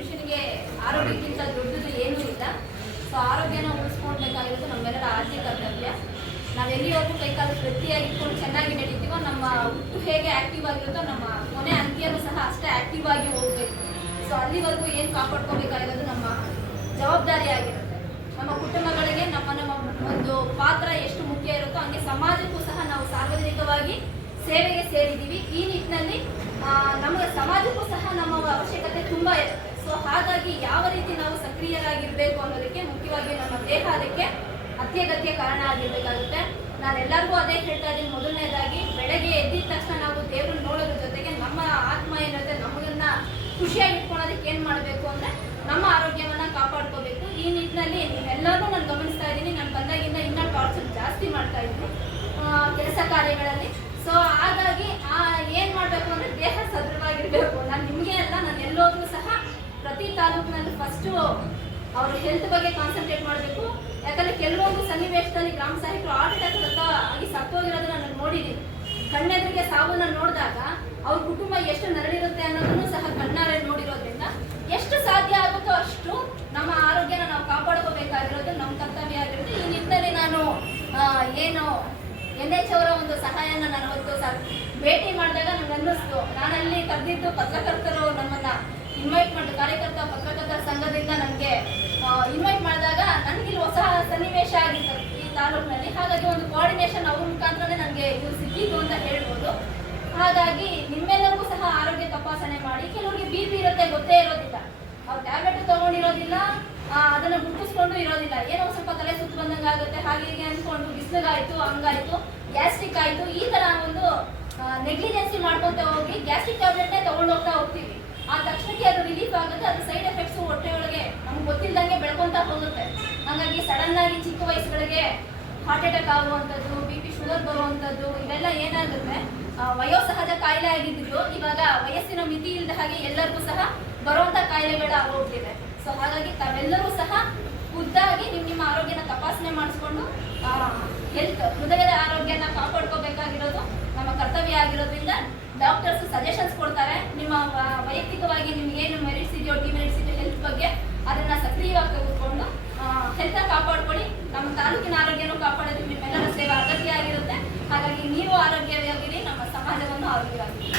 ಮನುಷ್ಯನಿಗೆ ಆರೋಗ್ಯಕ್ಕಿಂತ ದೊಡ್ಡದು ಏನೂ ಇಲ್ಲ. ಸೊ ಆರೋಗ್ಯನ ಉಳಿಸ್ಕೊಳ್ಬೇಕಾಗಿರೋದು ನಮ್ಮೆಲ್ಲರ ಆದ್ಯ ಕರ್ತವ್ಯ. ನಾವು ಎಲ್ಲಿವರೆಗೂ ಕೈಕಾಲು ವೃತ್ತಿಯಾಗಿ ಇಟ್ಕೊಂಡು ಚೆನ್ನಾಗಿ ನಡೀತೀವೋ, ನಮ್ಮ ಹುಟ್ಟು ಹೇಗೆ ಆಕ್ಟಿವ್ ಆಗಿರುತ್ತೋ, ನಮ್ಮ ಕೊನೆ ಅಂತ್ಯನೂ ಸಹ ಅಷ್ಟೇ ಆಕ್ಟಿವ್ ಆಗಿ ಹೋಗ್ಬೇಕು. ಸೊ ಅಲ್ಲಿವರೆಗೂ ಏನು ಕಾಪಾಡ್ಕೋಬೇಕಾಗಿರೋದು ನಮ್ಮ ಜವಾಬ್ದಾರಿ ಆಗಿರುತ್ತೆ. ನಮ್ಮ ಕುಟುಂಬಗಳಿಗೆ ನಮ್ಮ ನಮ್ಮ ಒಂದು ಪಾತ್ರ ಎಷ್ಟು ಮುಖ್ಯ ಇರುತ್ತೋ, ಹಂಗೆ ಸಮಾಜಕ್ಕೂ ಸಹ ನಾವು ಸಾರ್ವಜನಿಕವಾಗಿ ಸೇವೆಗೆ ಸೇರಿದ್ದೀವಿ. ಈ ನಿಟ್ಟಿನಲ್ಲಿ ನಮ್ಮ ಸಮಾಜಕ್ಕೂ ಸಹ ನಮ್ಮ ಅವಶ್ಯಕತೆ ತುಂಬ ಇರುತ್ತೆ. ಸೊ ಹಾಗಾಗಿ ಯಾವ ರೀತಿ ನಾವು ಸಕ್ರಿಯರಾಗಿರ್ಬೇಕು ಅನ್ನೋದಕ್ಕೆ ಮುಖ್ಯವಾಗಿ ನಮ್ಮ ದೇಹ ಅದಕ್ಕೆ ಅತ್ಯಗತ್ಯ ಕಾರಣ ಆಗಿರ್ಬೇಕಾಗುತ್ತೆ. ನಾನೆಲ್ಲರಿಗೂ ಅದೇ ಹೇಳ್ತಾ ಇದ್ದೀನಿ. ಮೊದಲನೇದಾಗಿ ಬೆಳಗ್ಗೆ ಎದ್ದಿದ ತಕ್ಷಣ ನಾವು ದೇವ್ರನ್ನ ನೋಡೋದ್ರ ಜೊತೆಗೆ ನಮ್ಮ ಆತ್ಮ ಏನಿರುತ್ತೆ ನಮಗನ್ನ ಖುಷಿಯಾಗಿ ಇಟ್ಕೊಳೋದಕ್ಕೆ ಏನ್ ಮಾಡಬೇಕು ಅಂದ್ರೆ ನಮ್ಮ ಆರೋಗ್ಯವನ್ನ ಕಾಪಾಡ್ಕೋಬೇಕು. ಈ ನಿಟ್ಟಿನಲ್ಲಿ ನೀವೆಲ್ಲರೂ ನಾನು ಗಮನಿಸ್ತಾ ಇದ್ದೀನಿ. ನಾನು ಬಂದಾಗಿಂದ ಇನ್ನೂ ಟಾರ್ಚರ್ ಜಾಸ್ತಿ ಮಾಡ್ತಾ ಇದ್ದೀನಿ ಕೆಲಸ ಕಾರ್ಯಗಳಲ್ಲಿ. ಸೊ ಹಾಗಾಗಿ ಆ ಏನ್ ಮಾಡ್ಬೇಕು ಅಂದ್ರೆ ದೇಹ ಸದೃಢವಾಗಿರ್ಬೇಕು ನಾನು ನಿಮ್ಗೆ ಅಲ್ಲ ನಾನು ಎಲ್ಲೋದ್ರೂ ಸಹ ಪ್ರತಿ ತಾಲೂಕಿನಲ್ಲಿ ಫಸ್ಟು ಅವ್ರ ಹೆಲ್ತ್ ಬಗ್ಗೆ ಕಾನ್ಸಂಟ್ರೇಟ್ ಮಾಡಬೇಕು. ಯಾಕಂದ್ರೆ ಕೆಲವೊಂದು ಸನ್ನಿವೇಶದಲ್ಲಿ ಗ್ರಾಮ ಸಹಾಯಕರು ಹಾರ್ಟ್ ಅಟ್ಯಾಕ್ ಆಗಿ ಸತ್ತೋಗಿರೋದನ್ನ ನಾನು ನೋಡಿದ್ದೀನಿ ಕಣ್ಣೆದುರಿಗೆ ಸಾವನ್ನ ನೋಡಿದಾಗ ಅವ್ರ ಕುಟುಂಬ ಎಷ್ಟು ನರಳಿರುತ್ತೆ ಅನ್ನೋದನ್ನು ಸಹ ಕಣ್ಣಾರೆ ನೋಡಿರೋದ್ರಿಂದ ಎಷ್ಟು ಸಾಧ್ಯ ಆಗುತ್ತೋ ಅಷ್ಟು ನಮ್ಮ ಆರೋಗ್ಯನ ನಾವು ಕಾಪಾಡ್ಕೋಬೇಕಾಗಿರೋದು ನಮ್ಮ ಕರ್ತವ್ಯ ಆಗಿರೋದು. ಈ ನಿಟ್ಟಿನಲ್ಲಿ ನಾನು ಏನು ಎನ್ ಎಚ್ ಅವರ ಒಂದು ಸಹಾಯನ ನಾನು ಅವತ್ತು ಸರ್ ಭೇಟಿ ಮಾಡಿದಾಗ ನನಗೆ ಅನ್ನಿಸ್ತು ನಾನಲ್ಲಿ ಕರೆದಿದ್ದು ಪತ್ರಕರ್ತರು ನಮ್ಮನ್ನ ಇನ್ವೈಟ್ ಮಾಡಿ ಕಾರ್ಯಕರ್ತ, ಪತ್ರಕರ್ತರ ಸಂಘದಿಂದ ನನಗೆ ಇನ್ವೈಟ್ ಮಾಡಿದಾಗ ನನಗೆ ಹೊಸ ಸನ್ನಿವೇಶ ಆಗಿತ್ತು ಈ ತಾಲೂಕಿನಲ್ಲಿ. ಹಾಗಾಗಿ ಒಂದು ಕೋಆರ್ಡಿನೇಷನ್ ಅವ್ರ ಮುಖಾಂತರನೇ ನನಗೆ ಇದು ಸಿಕ್ಕಿದ್ದು ಅಂತ ಹೇಳ್ಬೋದು. ಹಾಗಾಗಿ ನಿಮ್ಮೆಲ್ಲರಿಗೂ ಸಹ ಆರೋಗ್ಯ ತಪಾಸಣೆ ಮಾಡಿ. ಕೆಲವರಿಗೆ ಬಿ ಪಿ ಇರುತ್ತೆ, ಗೊತ್ತೇ ಇರೋದಿಲ್ಲ. ಅವ್ರು ಟ್ಯಾಬ್ಲೆಟ್ ತಗೊಂಡಿರೋದಿಲ್ಲ ಅದನ್ನು ಗುರುತಿಸ್ಕೊಂಡು ಇರೋದಿಲ್ಲ. ಏನೋ ಸ್ವಲ್ಪ ತಲೆ ಸುತ್ತು ಬಂದಂಗೆ ಆಗುತ್ತೆ, ಹಾಗೆ ಹೀಗೆ ಅನ್ಕೊಂಡು ಬಿಸಿಲಾಯ್ತು ಹಂಗಾಯ್ತು, ಗ್ಯಾಸ್ಟ್ರಿಕ್ ಆಯಿತು, ಈ ಥರ ಒಂದು ನೆಗ್ಲಿಜೆನ್ಸಿ ಮಾಡ್ಕೊಂತ ಹೋಗಿ ಅದು ಆಗುತ್ತೆ ಅದು ಸೈಡ್ ಎಫೆಕ್ಟ್ಸ್ ಹೊಟ್ಟೆಯೊಳಗೆ ನಮ್ಗೆ ಗೊತ್ತಿಲ್ಲದಂಗೆ ಬೆಳ್ಕೊಂತ ಹೋಗುತ್ತೆ. ಹಾಗಾಗಿ ಸಡನ್ ಆಗಿ ಚಿಕ್ಕ ವಯಸ್ಸುಗಳಿಗೆ ಹಾರ್ಟ್ ಅಟ್ಯಾಕ್ ಆಗುವಂಥದ್ದು ಬಿ ಪಿ ಶುಗರ್ ಬರುವಂಥದ್ದು, ಇವೆಲ್ಲ ಏನಾಗುತ್ತೆ? ವಯೋಸಹಜ ಕಾಯಿಲೆ ಆಗಿದ್ದು ಇವಾಗ ವಯಸ್ಸಿನ ಮಿತಿ ಇಲ್ಲದ ಹಾಗೆ ಎಲ್ಲರಿಗೂ ಸಹ ಬರುವಂತ ಕಾಯಿಲೆಗಳು ಆಗೋಗ್ತಿದೆ ಸೊ ಹಾಗಾಗಿ ತಾವೆಲ್ಲರೂ ಸಹ ಖುದ್ದಾಗಿ ನಿಮ್ಮ ನಿಮ್ಮ ಆರೋಗ್ಯನ ತಪಾಸಣೆ ಮಾಡಿಸ್ಕೊಂಡು ಹೆಲ್ತ್ ಹೃದಯದ ಆರೋಗ್ಯನ ಕಾಪಾಡ್ಕೋಬೇಕಾಗಿರೋದು ನಮ್ಮ ಕರ್ತವ್ಯ ಆಗಿರೋದ್ರಿಂದ ಡಾಕ್ಟರ್ಸ್ ಸಜೆಷನ್ಸ್ ಕೊಡ್ತಾರೆ. ನಿಮ್ಮ ವೈಯಕ್ತಿಕವಾಗಿ ನಿಮ್ಗೆ ಏನು ಮೆರಿಟ್ಸ್ ಇದೆಯೋ ಡಿಮೆರಿಟ್ಸ್ ಇದೆಯೋ ಹೆಲ್ತ್ ಬಗ್ಗೆ ಅದನ್ನ ಸಕ್ರಿಯವಾಗಿ ತೆಗೆದುಕೊಂಡು ಹೆಲ್ತ್ ಕಾಪಾಡ್ಕೊಳ್ಳಿ. ನಮ್ಮ ತಾಲೂಕಿನ ಆರೋಗ್ಯನೂ ಕಾಪಾಡೋದು ನಿಮ್ಮೆಲ್ಲರ ಸೇವೆ ಅಗತ್ಯ ಆಗಿರುತ್ತೆ. ಹಾಗಾಗಿ ನೀವು ಆರೋಗ್ಯವಾಗಿರಿ, ನಮ್ಮ ಸಮಾಜವನ್ನು ಆರೋಗ್ಯವಾಗಿರಿ.